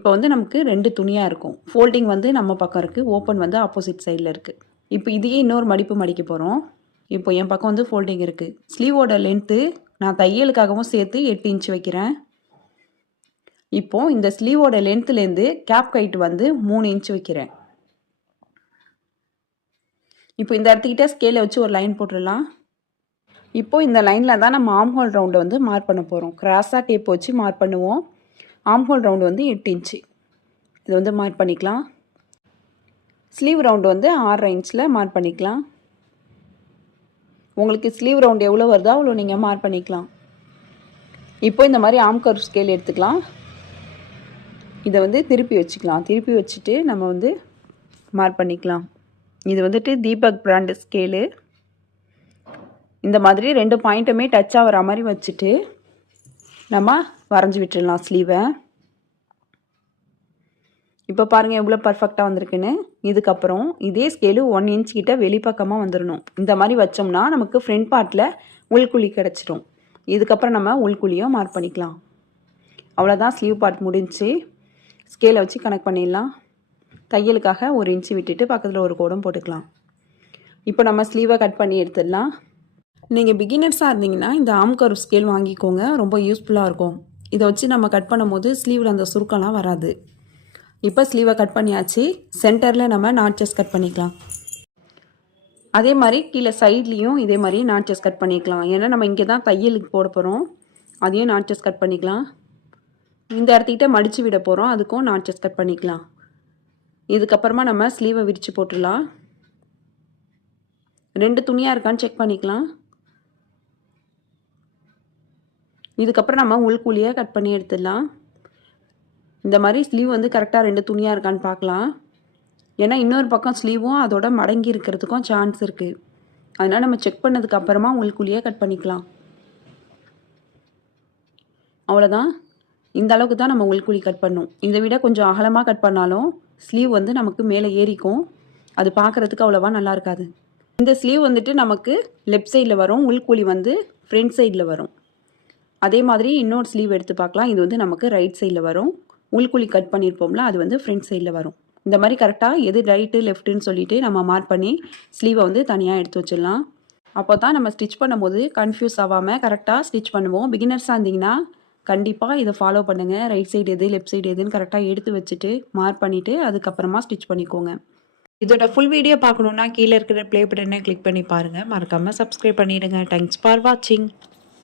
இப்போ வந்து நமக்கு 2 துணியாக இருக்கும். ஃபோல்டிங் வந்து நம்ம பக்கம் இருக்குது, ஓப்பன் வந்து ஆப்போசிட் சைடில் இருக்குது. இப்போ இதையே இன்னொரு மடிப்பு மடிக்க போகிறோம். இப்போ என் பக்கம் வந்து ஃபோல்டிங் இருக்குது. ஸ்லீவோட லென்த்து நான் தையலுக்காகவும் சேர்த்து 8 இன்ச் வைக்கிறேன். இப்போது இந்த ஸ்லீவோட லென்த்துலேருந்து கேப் கைட் வந்து 3 இன்ச் வைக்கிறேன். இப்போ இந்த இடத்துக்கிட்ட ஸ்கேலை வச்சு ஒரு லைன் போட்டுடலாம். இப்போது இந்த லைனில் தான் நம்ம ஆம் ஹோல் ரவுண்டை வந்து மார்க் பண்ண போகிறோம். கிராஸாக டேப் வச்சு மார்க் பண்ணுவோம். ஆம் ஹோல் ரவுண்டு வந்து 8 இன்ச்சு. இது வந்து மார்க் பண்ணிக்கலாம். ஸ்லீவ் ரவுண்டு வந்து 6.5 இன்ச்சில் மார்க் பண்ணிக்கலாம். உங்களுக்கு ஸ்லீவ் ரவுண்டு எவ்வளோ வருதோ அவ்வளோ நீங்கள் மார்க் பண்ணிக்கலாம். இப்போ இந்த மாதிரி ஆம் கர்வ் ஸ்கேல் எடுத்துக்கலாம். இதை வந்து திருப்பி வச்சுக்கலாம். திருப்பி வச்சுட்டு நம்ம வந்து மார்க் பண்ணிக்கலாம். இது வந்துட்டு தீபக் பிராண்டு ஸ்கேலு. இந்த மாதிரி 2 பாயிண்ட்டுமே டச் ஆகிற மாதிரி வச்சுட்டு நம்ம வரைஞ்சி விட்டுடலாம் ஸ்லீவை. இப்போ பாருங்கள் எவ்வளோ பர்ஃபெக்டாக வந்திருக்குன்னு. இதுக்கப்புறம் இதே ஸ்கேலு 1 இன்ச் கிட்ட வெளிப்பக்கமாக வந்துடணும். இந்த மாதிரி வச்சோம்னா நமக்கு ஃப்ரண்ட் பார்ட்டில் உள்குழி கிடச்சிடும். இதுக்கப்புறம் நம்ம உள்குழியும் மார்க் பண்ணிக்கலாம். அவ்வளோதான், ஸ்லீவ் பார்ட் முடிஞ்சு. ஸ்கேலை வச்சு கனெக்ட் பண்ணிடலாம். தையலுக்காக 1 இன்ச்சு விட்டுட்டு பக்கத்தில் ஒரு கோடும் போட்டுக்கலாம். இப்போ நம்ம ஸ்லீவை கட் பண்ணி எடுத்துடலாம். நீங்கள் பிகினர்ஸாக இருந்தீங்கன்னா இந்த ஆம் கர்வ் ஸ்கேல் வாங்கிக்கோங்க, ரொம்ப யூஸ்ஃபுல்லாக இருக்கும். இதை வச்சு நம்ம கட் பண்ணும்போது ஸ்லீவில் அந்த சுருக்கம்லாம் வராது. இப்போ ஸ்லீவை கட் பண்ணியாச்சு. சென்டரில் நம்ம நாட்சஸ் கட் பண்ணிக்கலாம். அதே மாதிரி கீழே சைட்லேயும் இதே மாதிரி நாட்சஸ் கட் பண்ணிக்கலாம். ஏன்னா நம்ம இங்கே தான் தையலுக்கு போட போகிறோம். அதையும் நாட்சஸ் கட் பண்ணிக்கலாம். இந்த இடத்துக்கிட்ட மடித்து விட போகிறோம், அதுக்கும் நாட்சஸ் கட் பண்ணிக்கலாம். இதுக்கப்புறமா நம்ம ஸ்லீவை விரித்து போட்டுடலாம். 2 துணியாக இருக்கான்னு செக் பண்ணிக்கலாம். இதுக்கப்புறம் நம்ம உள்குழியை கட் பண்ணி எடுத்துடலாம். இந்த மாதிரி ஸ்லீவ் வந்து கரெக்டாக 2 துணியாக இருக்கான்னு பார்க்கலாம். ஏன்னா இன்னொரு பக்கம் ஸ்லீவும் அதோட மடங்கி இருக்கிறதுக்கும் சான்ஸ் இருக்குது. அதனால் நம்ம செக் பண்ணதுக்கு அப்புறமா உள்குழியை கட் பண்ணிக்கலாம். அவ்வளோதான், இந்த அளவுக்கு தான் நம்ம உள்குழி கட் பண்ணணும். இதை விட கொஞ்சம் அகலமாக கட் பண்ணாலும் ஸ்லீவ் வந்து நமக்கு மேலே ஏறிக்கும். அது பார்க்குறதுக்கு அவ்வளோவா நல்லா இருக்காது. இந்த ஸ்லீவ் வந்துட்டு நமக்கு லெஃப்ட் சைடில் வரும், உள்குழி வந்து ஃப்ரண்ட் சைடில் வரும். அதே மாதிரி இன்னொரு ஸ்லீவ் எடுத்து பார்க்கலாம். இது வந்து நமக்கு ரைட் சைடில் வரும். உள்குழி கட் பண்ணியிருப்போம்ல, அது வந்து ஃப்ரண்ட் சைடில் வரும். இந்த மாதிரி கரெக்டாக எது ரைட்டு லெஃப்ட்டுன்னு சொல்லிவிட்டு நம்ம மார்க் பண்ணி ஸ்லீவை வந்து தனியாக எடுத்து வச்சிடலாம். அப்போ தான் நம்ம ஸ்டிச் பண்ணும்போது கன்ஃபியூஸ் ஆகாமல் கரெக்டாக ஸ்டிச் பண்ணுவோம். பிகினர்ஸாக இருந்தீங்கன்னா கண்டிப்பாக இதை ஃபாலோ பண்ணுங்கள். ரைட் சைடு எது லெஃப்ட் சைடு எதுன்னு கரெக்டாக எடுத்து வச்சுட்டு மார்க் பண்ணிவிட்டு அதுக்கப்புறமா ஸ்டிச் பண்ணிக்கோங்க. இதோட ஃபுல் வீடியோ பார்க்கணுன்னா கீழே இருக்கிற ப்ளே பட்டனை கிளிக் பண்ணி பாருங்கள். மறக்காமல் சப்ஸ்கிரைப் பண்ணிவிடுங்க. தேங்க்ஸ் ஃபார் வாட்சிங்.